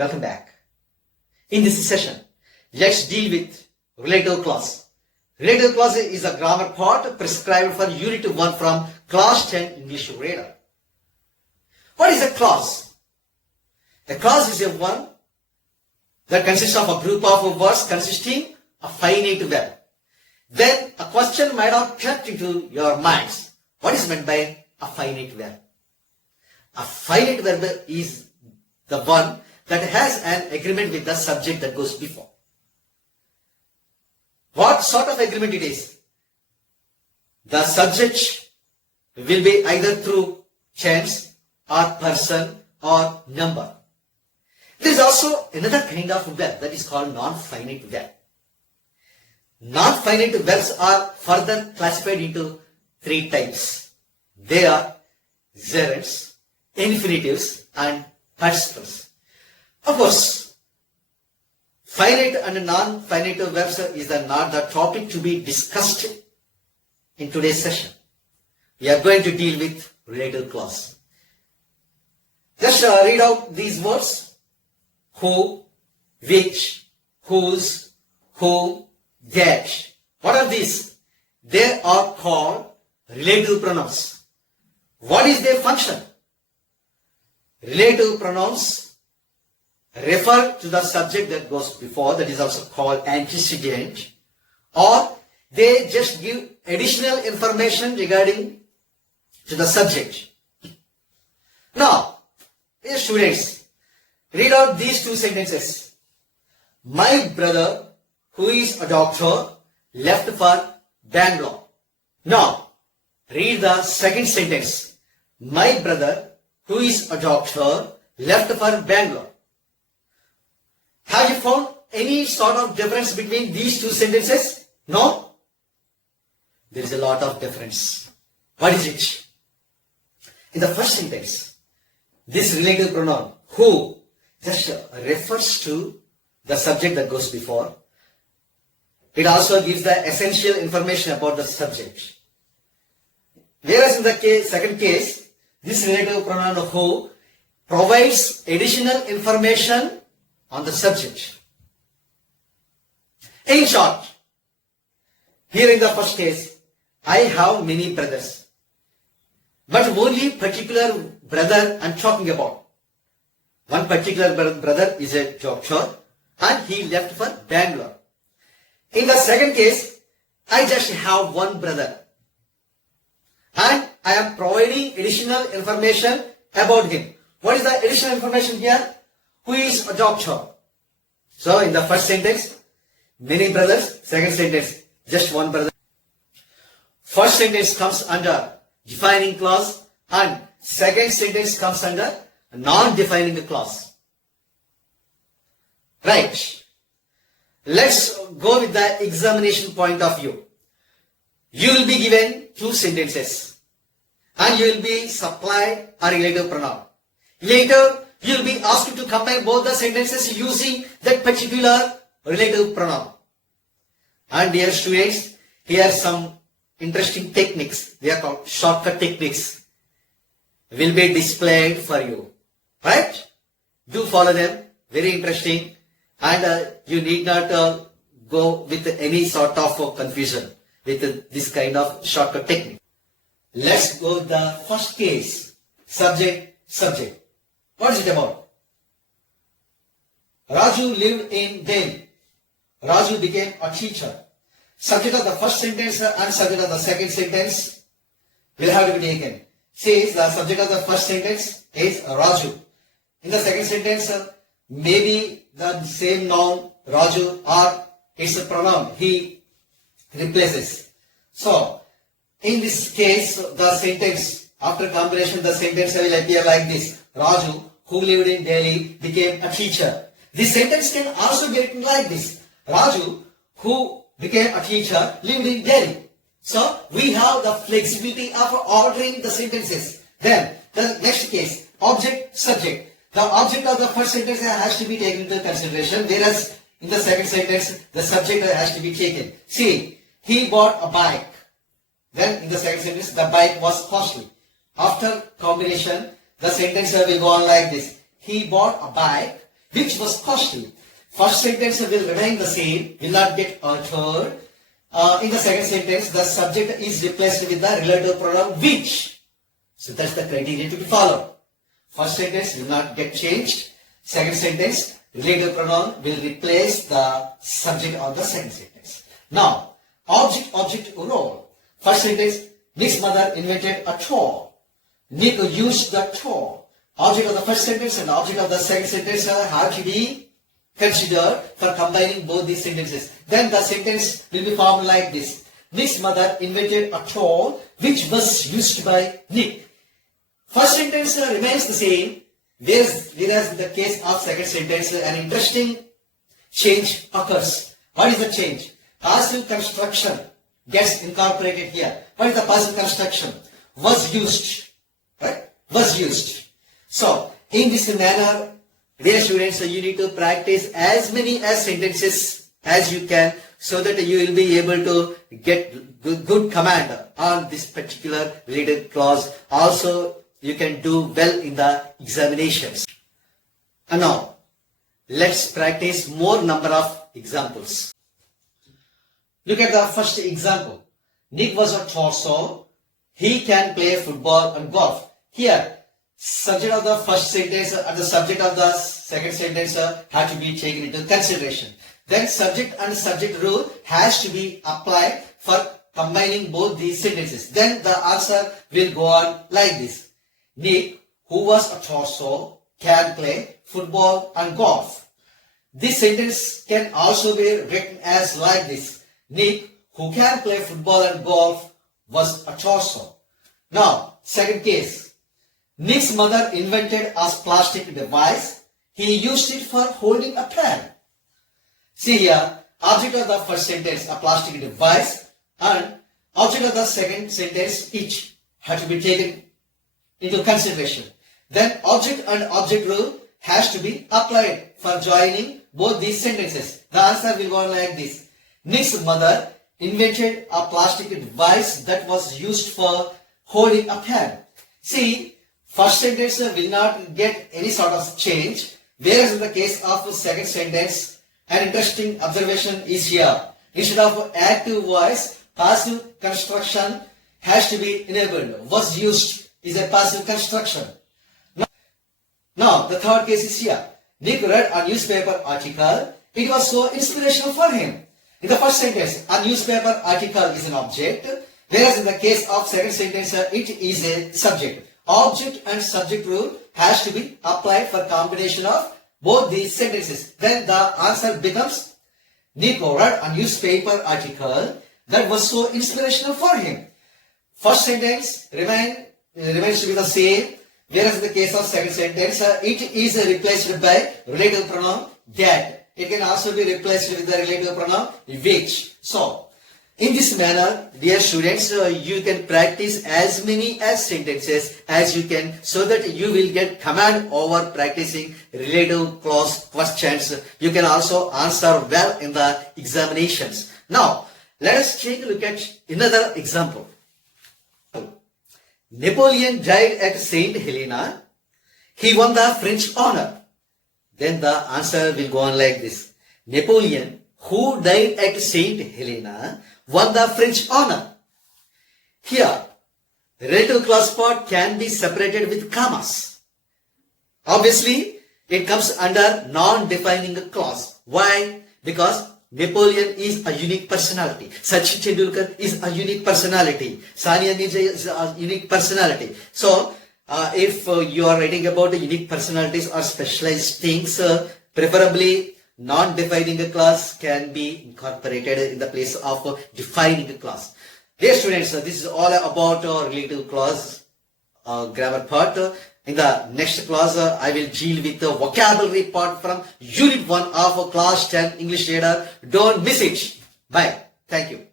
Welcome back. In this session, let's deal with relative clause. Relative clause is a grammar part prescribed for Unit 1 from Class 10 English Reader. What is a clause? A clause is a one that consists of a group of words consisting of finite verb. Then a question might have crept into your minds. What is meant by a finite verb? A finite verb is the one that has an agreement with the subject that goes before. What sort of agreement it is? The subject will be either through chance or person or number. There is also another kind of verb that is called non-finite verb. Non-finite verbs are further classified into three types. They are gerunds, infinitives and participles. Of course, finite and non-finite verbs is not the topic to be discussed in today's session. We are going to deal with relative clause. Just read out these words. Who, which, whose, who, that. What are these? They are called relative pronouns. What is their function? Relative pronouns refer to the subject that goes before, that is also called antecedent, or they just give additional information regarding to the subject. Now, dear students, read out these two sentences. My brother, who is a doctor, left for Bangalore. Now, read the second sentence. My brother, who is a doctor, left for Bangalore. Have you found any sort of difference between these two sentences? No? There is a lot of difference. What is it? In the first sentence, this relative pronoun, who, just refers to the subject that goes before. It also gives the essential information about the subject. Whereas in the second case, this relative pronoun who provides additional information on the subject. In short, here in the first case, I have many brothers, but only particular brother I'm talking about. One particular brother is a doctor and he left for Bangalore. In the second case, I just have one brother and I am providing additional information about him. What is the additional information here? Who is a doctor? So in the first sentence, many brothers. Second sentence, just one brother. First sentence comes under defining clause and second sentence comes under non-defining clause. Right. Let's go with the examination point of view. You will be given two sentences and you will be supplied a relative pronoun. Later, you will be asked to combine both the sentences using that particular relative pronoun. And dear students, here are some interesting techniques. They are called shortcut techniques. Will be displayed for you. Right? Do follow them. Very interesting. And you need not go with any sort of confusion with this kind of shortcut technique. Let's go with the first case. Subject. What is it about? Raju lived in Delhi. Raju became a teacher. Subject of the first sentence and subject of the second sentence will have to be taken. Says the subject of the first sentence is Raju. In the second sentence, maybe the same noun Raju or it's a pronoun he replaces. So, in this case, the sentence, after combination, the sentence will appear like this. Raju, who lived in Delhi, became a teacher. This sentence can also be written like this. Raju, who became a teacher, lived in Delhi. So, we have the flexibility of ordering the sentences. Then, the next case, object, subject. The object of the first sentence has to be taken into consideration, whereas in the second sentence, the subject has to be taken. See, he bought a bike. Then, in the second sentence, the bike was costly. After combination, the sentence will go on like this. He bought a bike. which was costly. First sentence will remain the same, will not get altered. In the second sentence, the subject is replaced with the relative pronoun which. So that's the criteria to be followed. First sentence will not get changed. Second sentence, relative pronoun will replace the subject of the second sentence. Now, object role. First sentence, Nick's mother invented a toy. Nick used the toy. Object of the first sentence and object of the second sentence have to be considered for combining both these sentences. Then the sentence will be formed like this. Nick's mother invented a toy which was used by Nick. First sentence remains the same, whereas in the case of second sentence, an interesting change occurs. What is the change? Passive construction gets incorporated here. What is the passive construction? Was used. Right? Was used. So, in this manner, dear students, you need to practice as many as sentences as you can so that you will be able to get good command on this particular related clause. Also, you can do well in the examinations. And now, let's practice more number of examples. Look at the first example. Nick was a torso. He can play football and golf. Here, subject of the first sentence and the subject of the second sentence have to be taken into consideration. Then subject and subject rule has to be applied for combining both these sentences. Then the answer will go on like this. Nick, who was a torso, can play football and golf. This sentence can also be written as like this. Nick, who can play football and golf, was a torso. Now, second case. Nick's mother invented a plastic device. He used it for holding a pen. See here, object of the first sentence, a plastic device, and object of the second sentence, each have to be taken into consideration. Then object and object rule has to be applied for joining both these sentences. The answer will go like this. Nick's mother invented a plastic device that was used for holding a pen. See, first sentence will not get any sort of change, whereas in the case of the second sentence, an interesting observation is here. Instead of active voice, passive construction has to be enabled. Was used is a passive construction. Now, the third case is here. Nick read a newspaper article. It was so inspirational for him. In the first sentence, a newspaper article is an object, whereas in the case of second sentence, it is a subject. Object and subject rule has to be applied for combination of both these sentences. Then the answer becomes, Nick read a newspaper article that was so inspirational for him. First sentence remains to be the same, whereas in the case of second sentence, it is replaced by relative pronoun that. It can also be replaced with the relative pronoun which. So, in this manner, dear students, you can practice as many as sentences as you can so that you will get command over practicing relative clause questions. You can also answer well in the examinations. Now, let us take a look at another example. Napoleon died at Saint Helena. He won the French honor. Then the answer will go on like this. Napoleon, who died at Saint Helena, won the French honor. Here, relative clause part can be separated with commas. Obviously, it comes under non-defining clause. Why? Because Napoleon is a unique personality. Sachin Tendulkar is a unique personality. Sania Mirza is a unique personality. So, if you are writing about the unique personalities or specialized things, preferably non-defining a clause can be incorporated in the place of defining a clause. Dear students, this is all about relative clause grammar part. In the next class, I will deal with the vocabulary part from Unit 1 of Class 10 English Reader. Don't miss it. Bye. Thank you.